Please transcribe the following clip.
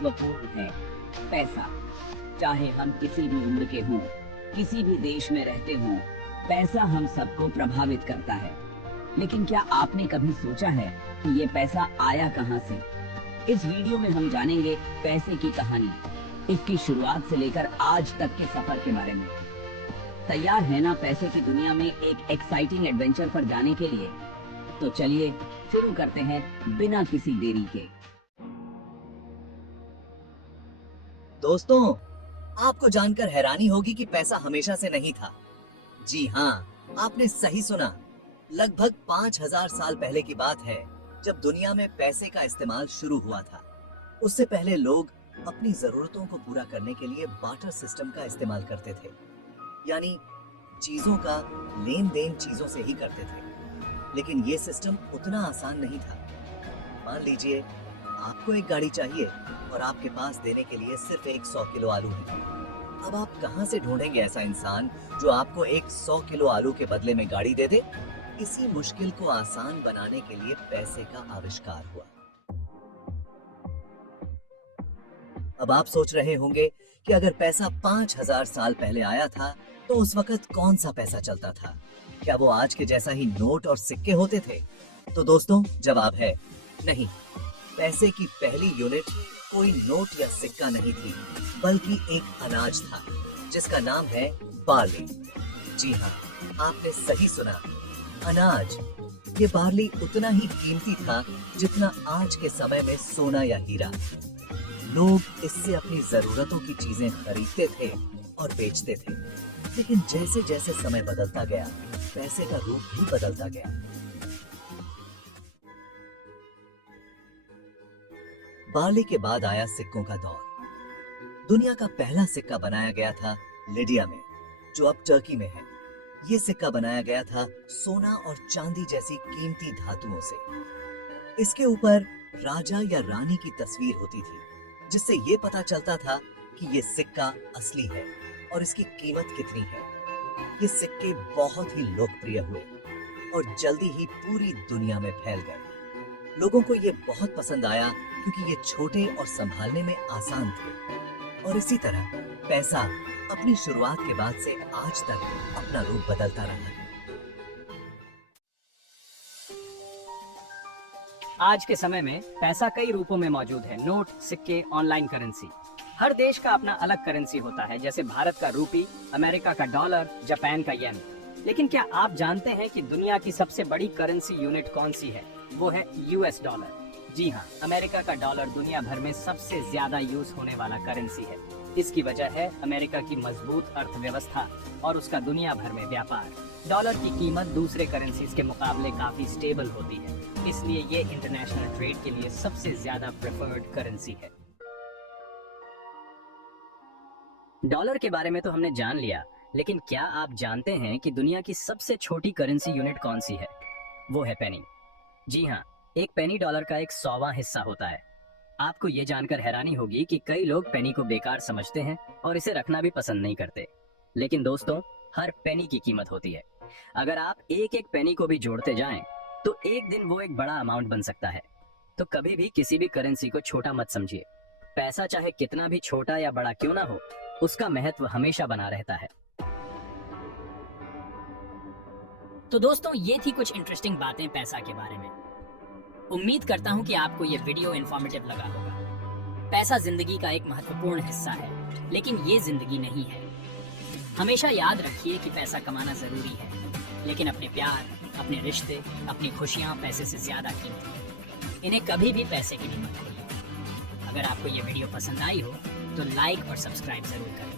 महत्वपूर्ण है। पैसा, चाहे हम किसी भी उम्र के हों, किसी भी देश में रहते हों, पैसा हम सबको प्रभावित करता है। लेकिन क्या आपने कभी सोचा है कि ये पैसा आया कहाँ से? इस वीडियो में हम जानेंगे पैसे की कहानी, इसकी शुरुआत से लेकर आज तक के सफर के बारे में। तैयार है ना पैसे की दुनिया में एक एक्साइटिंग एडवेंचर पर जाने के लिए? तो चलिए शुरू करते हैं बिना किसी देरी के। दोस्तों, आपको जानकर हैरानी होगी कि पैसा हमेशा से नहीं था। जी हाँ, आपने सही सुना। लगभग 5000 साल पहले की बात है, जब दुनिया में पैसे का इस्तेमाल शुरू हुआ था। उससे पहले लोग अपनी जरूरतों को पूरा करने के लिए बार्टर सिस्टम का इस्तेमाल करते थे, यानी चीजों का लेन देन चीजों से ही करते थे। लेकिन ये सिस्टम उतना आसान नहीं था। मान लीजिए आपको एक गाड़ी चाहिए और आपके पास देने के लिए सिर्फ एक 100 किलो आलू है। अब आप कहां से ढूंढेंगे ऐसा इंसान जो आपको एक 100 किलो आलू के बदले में गाड़ी दे दे? इसी मुश्किल को आसान बनाने के लिए पैसे का आविष्कार हुआ। अब आप सोच रहे होंगे कि अगर पैसा 5000 साल पहले आया था तो उस वक्त कौन सा पैसा चलता था? क्या वो आज के जैसा ही नोट और सिक्के होते थे? तो दोस्तों, जवाब है नहीं। पैसे की पहली यूनिट कोई नोट या सिक्का नहीं थी, बल्कि एक अनाज था जिसका नाम है बार्ली। जी हाँ, आपने सही सुना, अनाज। ये बार्ली उतना ही कीमती था जितना आज के समय में सोना या हीरा। लोग इससे अपनी जरूरतों की चीजें खरीदते थे और बेचते थे। लेकिन जैसे जैसे समय बदलता गया, पैसे का रूप भी बदलता गया। बार्ली के बाद आया सिक्कों का दौर। दुनिया का पहला सिक्का बनाया गया था लिडिया में, जो अब टर्की में है। ये सिक्का बनाया गया था सोना और चांदी जैसी कीमती धातुओं से। इसके ऊपर राजा या रानी की तस्वीर होती थी, जिससे ये पता चलता था कि ये सिक्का असली है और इसकी कीमत कितनी है। ये सिक्के बहुत ही लोकप्रिय हुए और जल्दी ही पूरी दुनिया में फैल गए। लोगों को ये बहुत पसंद आया क्योंकि ये छोटे और संभालने में आसान थे। और इसी तरह पैसा अपनी शुरुआत के बाद से आज तक अपना रूप बदलता रहा। आज के समय में पैसा कई रूपों में मौजूद है। नोट, सिक्के, ऑनलाइन करेंसी। हर देश का अपना अलग करेंसी होता है, जैसे भारत का रूपी, अमेरिका का डॉलर, जापान का येन। लेकिन क्या आप जानते हैं कि दुनिया की सबसे बड़ी करेंसी यूनिट कौन सी है? वो है यूएस डॉलर। जी हाँ, अमेरिका का डॉलर दुनिया भर में सबसे ज्यादा यूज होने वाला करेंसी है। इसकी वजह है अमेरिका की मजबूत अर्थव्यवस्था और उसका दुनिया भर में व्यापार। डॉलर की कीमत दूसरे करेंसीज के मुकाबले काफी स्टेबल होती है, इसलिए ये इंटरनेशनल ट्रेड के लिए सबसे ज्यादा प्रेफर्ड करेंसी है। डॉलर के बारे में तो हमने जान लिया, लेकिन क्या आप जानते हैं कि दुनिया की सबसे छोटी करेंसी यूनिट कौन सी है? वो है पेनी। जी हाँ, एक पेनी डॉलर का एक 100वां हिस्सा होता है। आपको ये जानकर हैरानी होगी कि कई लोग पेनी को बेकार समझते हैं और इसे रखना भी पसंद नहीं करते। लेकिन दोस्तों, हर पेनी की कीमत होती है। अगर आप एक एक पेनी को भी जोड़ते जाएं, तो एक दिन वो एक बड़ा अमाउंट बन सकता है। तो कभी भी किसी भी करेंसी को छोटा मत समझिए। पैसा चाहे कितना भी छोटा या बड़ा क्यों ना हो, उसका महत्व हमेशा बना रहता है। तो दोस्तों, ये थी कुछ इंटरेस्टिंग बातें पैसा के बारे में। उम्मीद करता हूँ कि आपको ये वीडियो इन्फॉर्मेटिव लगा होगा। पैसा जिंदगी का एक महत्वपूर्ण हिस्सा है, लेकिन ये जिंदगी नहीं है। हमेशा याद रखिए कि पैसा कमाना जरूरी है, लेकिन अपने प्यार, अपने रिश्ते, अपनी खुशियाँ पैसे से ज्यादा कीमती हैं। इन्हें कभी भी पैसे की नहीं मत करिए। अगर आपको ये वीडियो पसंद आई हो तो लाइक और सब्सक्राइब जरूर करें।